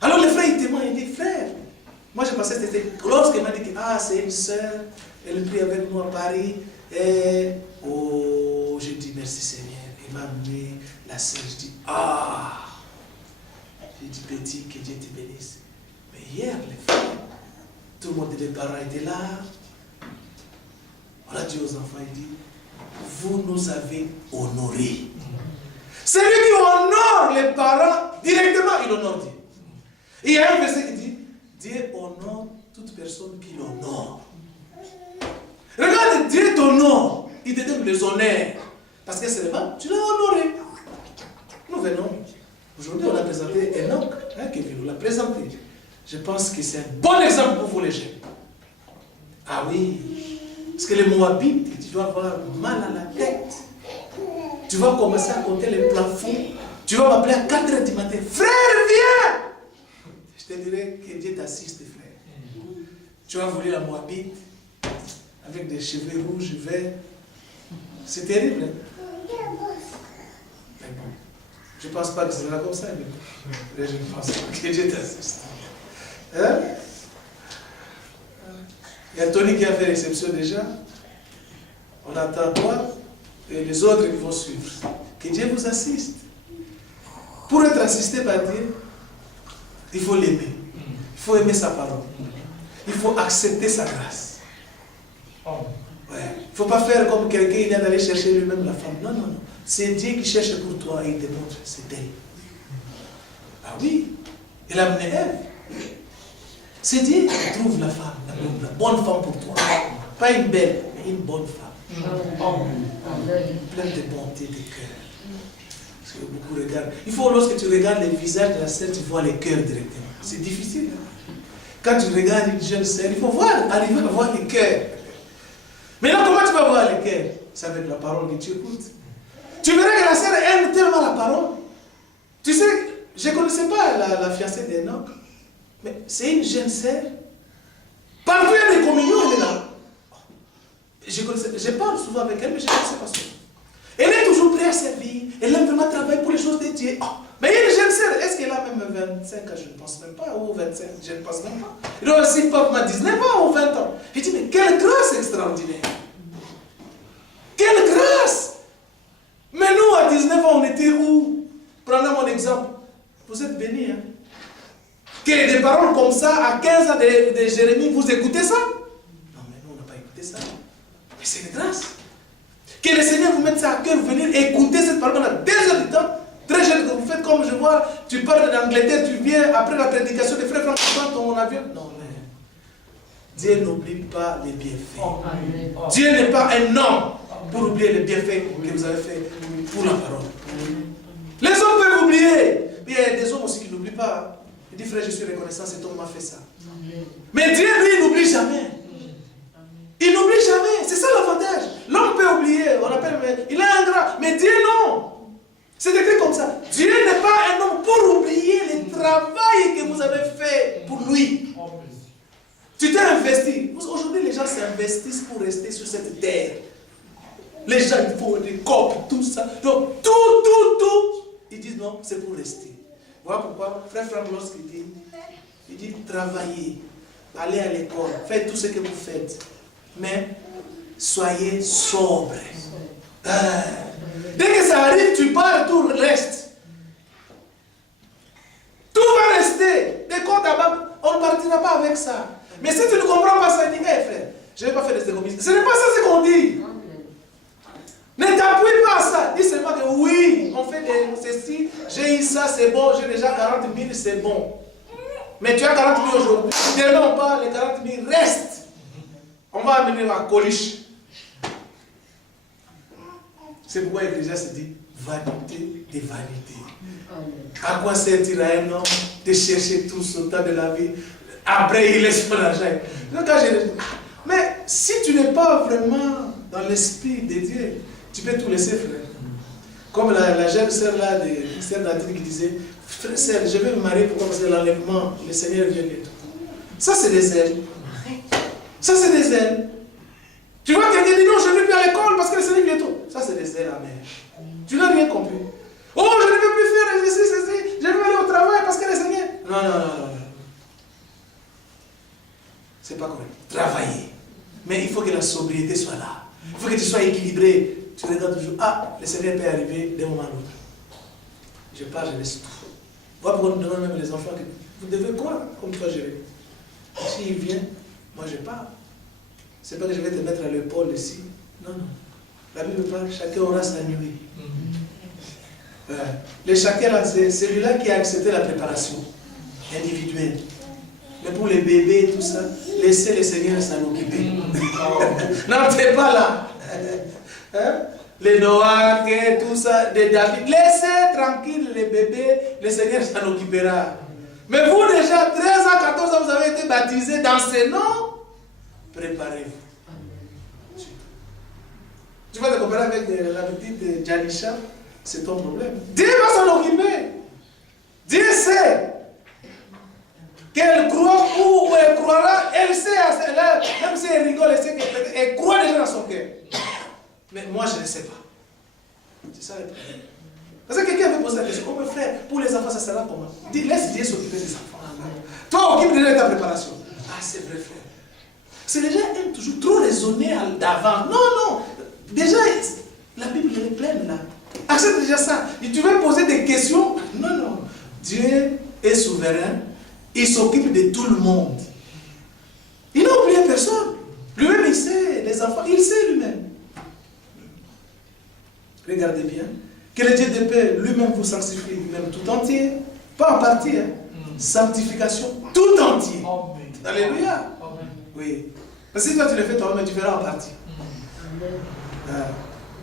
Alors le frère, il témoigne, il dit, frère, moi je pensais que c'était... Lorsqu'il m'a dit, ah, c'est une sœur, elle prie avec nous à Paris, et... Oh, je dis, merci Seigneur. Il m'a amené la sœur, je dis, ah. J'ai dit, petit, que Dieu te bénisse. Mais hier, les frères, tout le monde, les parents étaient là. On a dit aux enfants, il dit, vous nous avez honorés. Celui qui honore les parents, directement, il honore Dieu. Et il y a un verset qui dit, Dieu honore toute personne qui l'honore. Regarde, Dieu t'honore, il te donne les honneurs. Parce que seulement, tu l'as honoré. nous venons, aujourd'hui on a présenté Enoch, Kevin, on l'a présenté. Je pense que c'est un bon exemple pour vous les jeunes. Ah oui, parce que les Moabites, tu dois avoir mal à la tête. Tu vas commencer à compter les plafonds. Tu vas m'appeler à 4 h du matin. Frère, viens! Je te dirai que Dieu t'assiste, frère. Tu as volé la Moabite avec des cheveux rouges, verts. C'est terrible. Hein? Mais bon, je ne pense pas que ce sera comme ça. Mais je ne pense pas que Dieu t'assiste. Hein? Il y a Tony qui a fait réception déjà. On attend toi et les autres qui vont suivre. Que Dieu vous assiste. Pour être assisté par Dieu, il faut l'aimer. Il faut aimer sa parole. Il faut accepter sa grâce. Ouais. Il ne faut pas faire comme quelqu'un, il vient d'aller chercher lui-même la femme. Non, non, non. C'est Dieu qui cherche pour toi et il te montre. C'est elle. Ah oui. Il a amené Ève. C'est Dieu qui trouve la femme, la bonne femme pour toi. Pas une belle, mais une bonne femme. Pleine de bonté de cœur. Parce que beaucoup regardent. Il faut, lorsque tu regardes les visages de la sœur, tu vois les cœurs directement. C'est difficile. Hein? Quand tu regardes une jeune sœur, il faut arriver à voir les cœurs. Mais là, comment tu vas voir les cœurs? C'est avec la parole que tu écoutes. Tu verras que la sœur aime tellement la parole. Tu sais, je ne connaissais pas la fiancée d'Enoch. Mais c'est une jeune sœur. Partout il y a des communions, elle est là. Je parle souvent avec elle, mais je ne sais pas souvent. Elle est toujours prête à servir. Elle aime vraiment travailler pour les choses de Dieu. Oh, mais il y a une jeune sœur. Est-ce qu'elle a même 25 ans? Je ne pense même pas. Ou 25, je ne pense même pas. Il doit aussi pas 19 ans ou 20 ans. Je dis, mais quelle grâce extraordinaire. Quelle grâce. Mais nous, à 19 ans, on était où? Prenez mon exemple. Vous êtes bénis, hein? Que des paroles comme ça, à 15 ans de Jérémie, vous écoutez ça? Non, mais nous, on n'a pas écouté ça. Mais c'est une grâce. Que le Seigneur vous mette ça à cœur, venir écouter cette parole pendant 2 heures de temps. Très jeune, que vous faites comme je vois, tu parles d'Angleterre, tu viens après la prédication des frères François, ton avion. Non, mais Dieu n'oublie pas les bienfaits. Dieu n'est pas un homme pour oublier les bienfaits que vous avez fait pour la parole. Les hommes peuvent oublier. Mais il y a des hommes aussi qui n'oublient pas. Il dit, frère, je suis reconnaissant, cet homme m'a fait ça. Mais Dieu, lui, il n'oublie jamais. Il n'oublie jamais. C'est ça l'avantage. L'homme peut oublier. On appelle, mais il est ingrat. Mais Dieu, non. C'est écrit comme ça. Dieu n'est pas un homme pour oublier le travail que vous avez fait pour lui. Tu t'es investi. Aujourd'hui, les gens s'investissent pour rester sur cette terre. Les gens, ils font des copes, tout ça. Donc, tout. Ils disent non, c'est pour rester. Voilà pourquoi, frère Franck, lorsqu'il dit travaillez, allez à l'école, faites tout ce que vous faites, mais soyez sobre. Dès que ça arrive, tu pars, tout reste. Tout va rester. Des comptes à banque, on ne partira pas avec ça. Mais si tu ne comprends pas ça, dis, hey, frère, je ne vais pas faire des économies. Ce n'est pas ça ce qu'on dit. Ne t'appuie pas à ça. Dis seulement que oui, on fait ceci, j'ai eu ça, c'est bon, j'ai déjà 40 000, c'est bon. Mais tu as 40 000 aujourd'hui. Demain, on parle, les 40 000 restent. On va amener à Coliche. C'est pourquoi l'Église se dit vanité des vanités. À quoi servira un homme de chercher tout son temps de la vie? Après, il laisse son argent. Mais si tu n'es pas vraiment dans l'esprit de Dieu, tu peux tout laisser, frère. Comme la jeune sœur là, sœur Nathalie qui disait, frère, sœur, je vais me marier pour commencer l'enlèvement, le Seigneur vient bientôt. Ça, c'est des ailes. Ça, c'est des ailes. Tu vois quelqu'un dit non, je ne vais plus à l'école parce que le Seigneur vient bientôt. Ça, c'est des ailes amères. Tu n'as rien compris. Oh, je ne veux plus faire ceci, je veux aller au travail parce que le Seigneur. Non. C'est pas correct. Travailler. Mais il faut que la sobriété soit là. Il faut que tu sois équilibré. Tu regardes toujours, ah, le Seigneur peut arriver d'un moment à l'autre. Je pars, je laisse tout. Voilà pourquoi nous demandons même les enfants que vous devez quoi comme toi gérer. S'il vient, moi je pars. C'est pas que je vais te mettre à l'épaule ici. Non. La Bible parle, chacun aura sa nuit. Le chacun là, c'est celui-là qui a accepté la préparation individuelle. Mais pour les bébés et tout ça, laissez le Seigneur s'en occuper. Non, t'es pas là. les Noach et tout ça, de David. Laissez tranquille les bébés, le Seigneur s'en occupera. Mais vous déjà, 13 ans, 14 ans, vous avez été baptisés dans ces noms. Préparez-vous. Tu vas te comparer avec la petite Janisha, c'est ton problème. Dieu va s'en occuper. Dieu sait qu'elle croit ou elle croira, elle sait, même si elle rigole, elle sait qu'elle croit déjà dans son cœur. Mais moi, je ne sais pas. C'est ça le problème. Parce que quelqu'un avait posé la question, oh mon frère, pour les enfants, ça sera comment? Dis, laisse Dieu s'occuper des enfants. Toi, occupe déjà de ta préparation. Ah, c'est vrai, frère. C'est les gens aiment toujours trop raisonner d'avant. Non, non. Déjà, la Bible est pleine là. Accepte déjà ça. Et tu veux poser des questions? Non, non. Dieu est souverain. Il s'occupe de tout le monde. Il n'a oublié personne. Lui-même, il sait. Les enfants, il sait lui-même. Regardez bien. Que le Dieu de paix lui-même vous sanctifie, lui-même tout entier. Pas en partie. Hein. Sanctification tout entier. Alléluia. Oui. Parce que si toi tu le fais toi-même, tu feras en partie.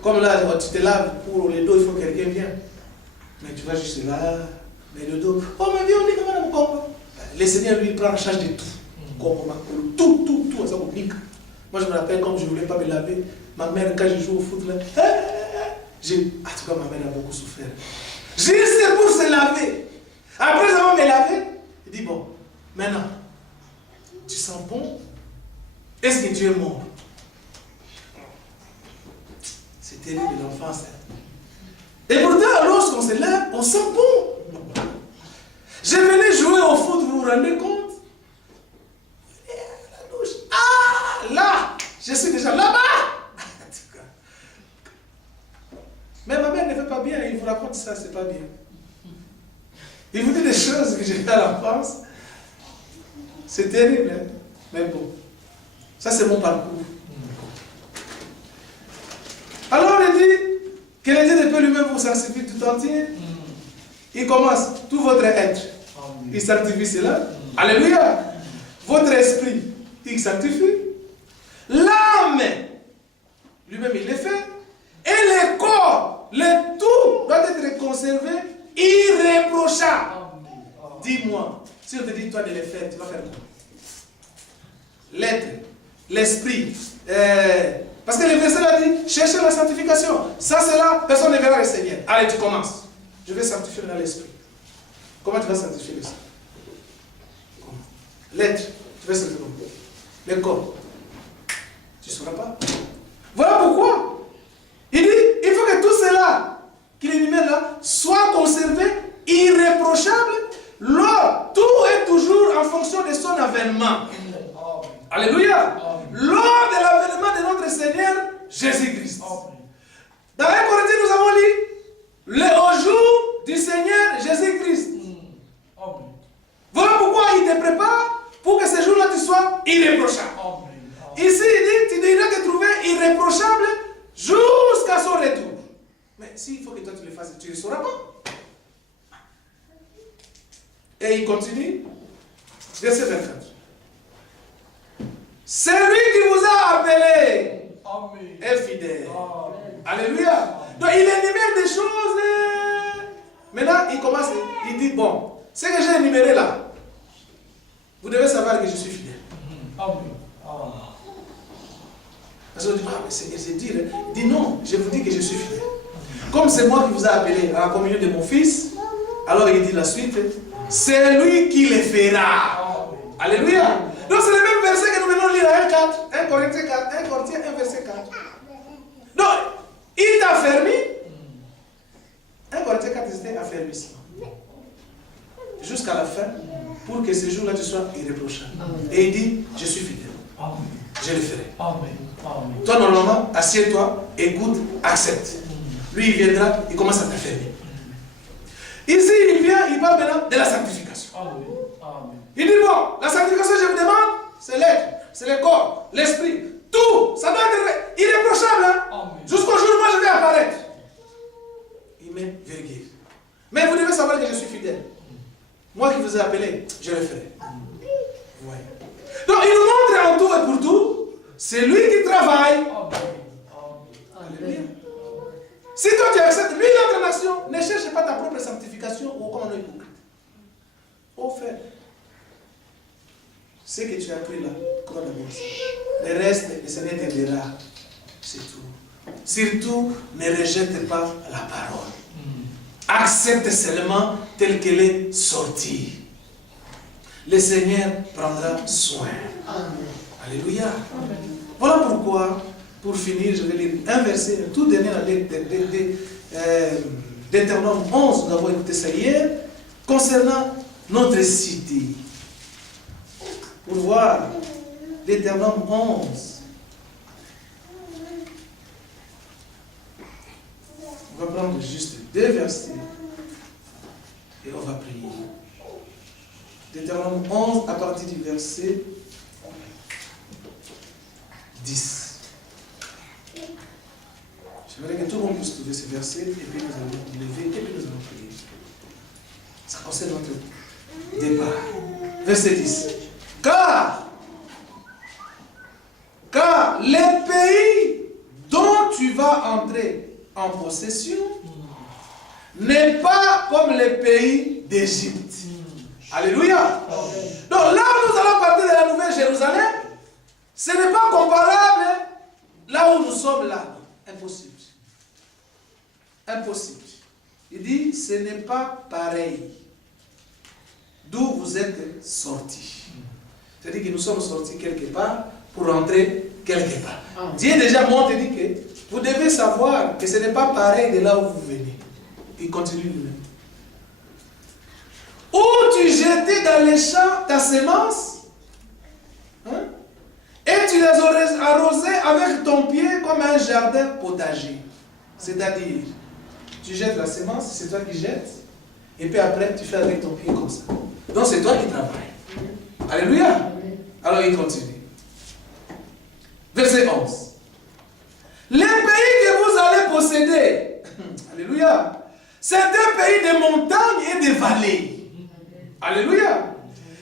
Comme là, tu te laves pour les dos, il faut que quelqu'un vienne. Mais tu vas juste là, mais le dos. Oh, mais viens, on est comment on comprend. Le Seigneur lui prend en charge de tout. Tout, ça vous pique. Moi je me rappelle quand je ne voulais pas me laver, ma mère, quand je joue au foot, là, en tout cas ma mère a beaucoup souffert. J'ai essayé pour se laver. Après avoir me lavé, il dit bon, maintenant, tu sens bon? Est-ce que tu es mort? C'est terrible l'enfance. Et pourtant, lorsqu'on se lève, on sent bon. Je venais jouer au foot, vous vous rendez compte? La douche. Ah, là, je suis déjà là-bas. Mais ma mère ne fait pas bien, il vous raconte ça, c'est pas bien. Il vous dit des choses que j'ai fait à l'enfance. C'est terrible, hein? Mais bon. Ça, c'est mon parcours. Alors, il dit que le Dieu de paix lui-même vous sanctifie tout entier. Il commence tout votre être. Il sanctifie cela. Alléluia. Votre esprit, il sanctifie. L'âme, lui-même, il le fait. Et le corps, le tout doit être conservé irréprochable. Dis-moi, si on te dit toi de le faire, tu vas faire quoi? L'être, l'esprit. Parce que le verset là dit, cherchez la sanctification. Ça c'est là, personne ne verra le Seigneur. Allez, tu commences. Je vais sanctifier dans l'esprit. Comment tu vas sanctifier l'esprit? L'être, tu vas sanctifier. Le corps, tu ne sauras pas. Voilà pourquoi. Il dit, il faut que tout cela qu'il énumère là soit conservé irréprochable. Lors, tout est toujours en fonction de son avènement. Alléluia. Lors de l'avènement de notre Seigneur Jésus-Christ. Dans 1 Corinthiens, nous avons lu au jour du Seigneur Jésus-Christ. Voilà pourquoi il te prépare pour que ce jour-là tu sois irréprochable. Ici, il dit, tu devras te trouver irréprochable jusqu'à son retour. Mais s'il faut que toi tu le fasses, tu ne le sauras pas. Et il continue, verset 24. Celui qui vous a appelé est fidèle. Alléluia. Donc il énumère des choses. Maintenant, il commence, il dit, bon, ce que j'ai énuméré là, vous devez savoir que je suis fidèle. Parce qu'on dit, ah, mais c'est dire. Il dit, non, je vous dis que je suis fidèle. Comme c'est moi qui vous ai appelé à la communion de mon fils, alors il dit la suite, c'est lui qui le fera. Alléluia. Donc c'est le même verset que nous venons de lire à 1 Corinthiens 4, 1 Corinthiens 1 verset 4. Donc, il t'a affermi. 1 Corinthiens 4, c'était affermissement. Jusqu'à la fin, pour que ce jour-là tu sois irréprochable. Et il dit, je suis fidèle. Je le ferai. Toi, normalement, assieds-toi, écoute, accepte. Lui, il viendra, il commence à t'affermir. Ici, il vient, il parle maintenant de la sanctification. Il dit, bon, la sanctification, je vous demande, c'est l'être, c'est le corps, l'esprit, tout. Ça doit être irréprochable. Hein? Jusqu'au jour où moi je vais apparaître. Il met virgule. Mais vous devez savoir que je suis fidèle. Moi qui vous ai appelé, je le ferai. Ouais. Donc, il nous montre en tout et pour tout, c'est lui qui travaille. Alléluia. Si toi tu acceptes lui notre nation, ne cherche pas ta propre sanctification ou comme un hypocrite. Au fait, ce que tu as pris là, crois d'abord ça. Le reste, le Seigneur t'aidera. C'est tout. Surtout, ne rejette pas la parole. Accepte seulement telle qu'elle est sortie. Le Seigneur prendra soin. Alléluia. Voilà pourquoi, pour finir, je vais lire un verset, un tout dernier d'Internum 11, nous avons écouté ça hier, concernant notre cité. Pour voir l'Internum 11. On va prendre juste 2 versets et on va prier. Deutéronome 11 à partir du verset 10. J'aimerais que tout le monde puisse trouver ce verset et puis nous allons lever et puis nous allons prier. Ça concerne notre départ. Verset 10. Car les pays dont tu vas entrer en possession n'est pas comme les pays d'Égypte. Alléluia. Donc là où nous allons partir de la Nouvelle Jérusalem, ce n'est pas comparable là où nous sommes là. Impossible. Impossible. Il dit, ce n'est pas pareil d'où vous êtes sortis. C'est-à-dire que nous sommes sortis quelque part pour rentrer quelque part. Dieu déjà montre et dit que vous devez savoir que ce n'est pas pareil de là où vous venez. Il continue lui-même. Où tu jetais dans les champs ta semence, hein, et tu les arrosais avec ton pied comme un jardin potager. C'est-à-dire, tu jettes la semence, c'est toi qui jettes, et puis après tu fais avec ton pied comme ça. Donc c'est toi qui travailles. Alléluia. Alors il continue. Verset 11. Les pays que vous allez posséder, alléluia, c'est un pays de montagnes et de vallées. Alléluia.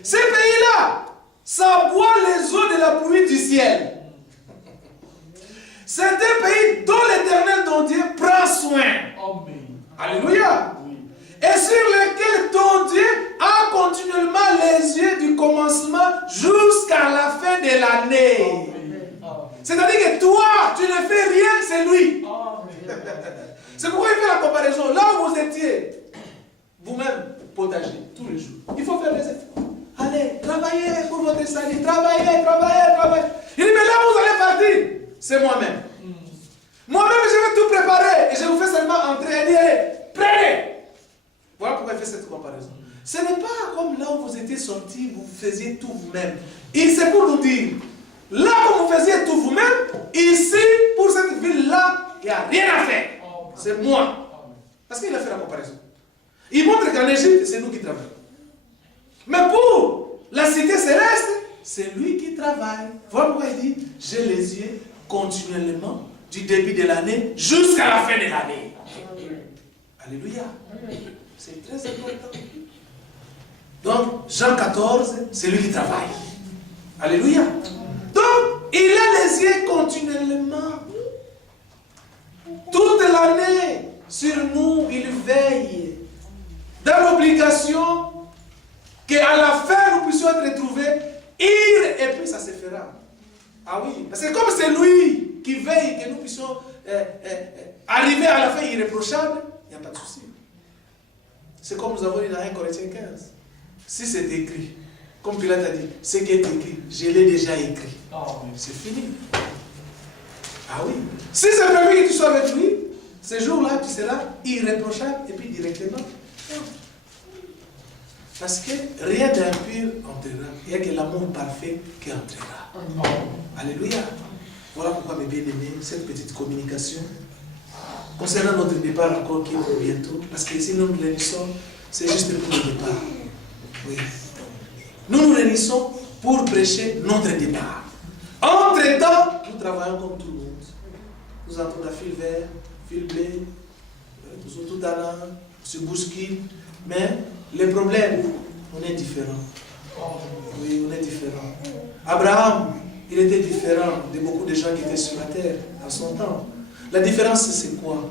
Ces pays-là, ça boit les eaux de la pluie du ciel. C'est un pays dont l'Éternel, ton Dieu, prend soin. Amen. Alléluia. Et sur lequel ton Dieu a continuellement les yeux du commencement jusqu'à la fin de l'année. C'est-à-dire que toi, tu ne fais rien, c'est lui. C'est pourquoi il fait la comparaison. Là où vous étiez, vous-même, potager, tous les jours. Il faut faire des efforts. Allez, travaillez pour votre salut. Travaillez. Il dit, mais là où vous allez partir, c'est moi-même. Moi-même, je vais tout préparer. Et je vous fais seulement entrer et dire, allez, prenez. Voilà pourquoi il fait cette comparaison. Ce n'est pas comme là où vous étiez sortis, vous faisiez tout vous-même. Et c'est pour nous dire, là où vous faisiez tout vous-même, ici, pour cette ville-là, il n'y a rien à faire. C'est moi. Parce qu'il a fait la comparaison. Il montre qu'en Égypte, c'est nous qui travaillons. Mais pour la cité céleste, c'est lui qui travaille. Voilà pourquoi il dit, j'ai les yeux continuellement du début de l'année jusqu'à la fin de l'année. Alléluia. C'est très important. Donc, Jean 14, c'est lui qui travaille. Alléluia. Donc, il a les yeux continuellement. Toute l'année, sur nous, il veille. Dans l'obligation qu'à la fin, nous puissions être retrouvés, et puis ça se fera. Ah oui, parce que comme c'est lui qui veille que nous puissions arriver à la fin irréprochable, il n'y a pas de souci. C'est comme nous avons dit dans 1 Corinthiens 15. Si c'est écrit, comme Pilate a dit, ce qui est écrit, je l'ai déjà écrit. C'est fini. Ah oui. Si c'est prévu que tu sois avec lui, ce jour-là, tu seras irréprochable et puis directement. Parce que rien d'impur entrera. Il n'y a que l'amour parfait qui entrera. Alléluia. Voilà pourquoi, mes bien-aimés, cette petite communication concernant notre départ encore qui est pour bientôt. Parce que si nous nous réunissons, c'est juste pour le départ. Oui. Nous nous réunissons pour prêcher notre départ. Entre-temps, nous travaillons comme tout le monde. Nous entrons à fil vert, fil blé, nous sommes tout à l'heure, on se bouscule. Mais les problèmes, on est différents. Oui, on est différents. Abraham, il était différent de beaucoup de gens qui étaient sur la terre en son temps. La différence, c'est quoi?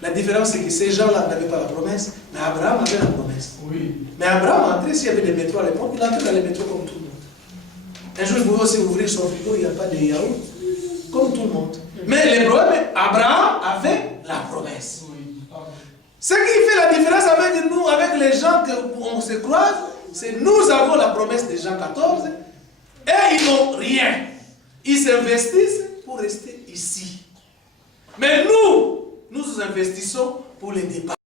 La différence, c'est que ces gens-là n'avaient pas la promesse, mais Abraham avait la promesse. Oui. Mais Abraham entrait, s'il y avait des métros à l'époque, il entrait dans les métros comme tout le monde. Un jour, vous pouvez aussi ouvrir son frigo, il n'y a pas de yaourt, comme tout le monde. Mais le problème, Abraham avait la promesse. Oui. Ce qui fait la différence avec nous, avec les gens qu'on se croise, c'est nous avons la promesse de Jean 14 et ils n'ont rien. Ils s'investissent pour rester ici. Mais nous investissons pour les départ.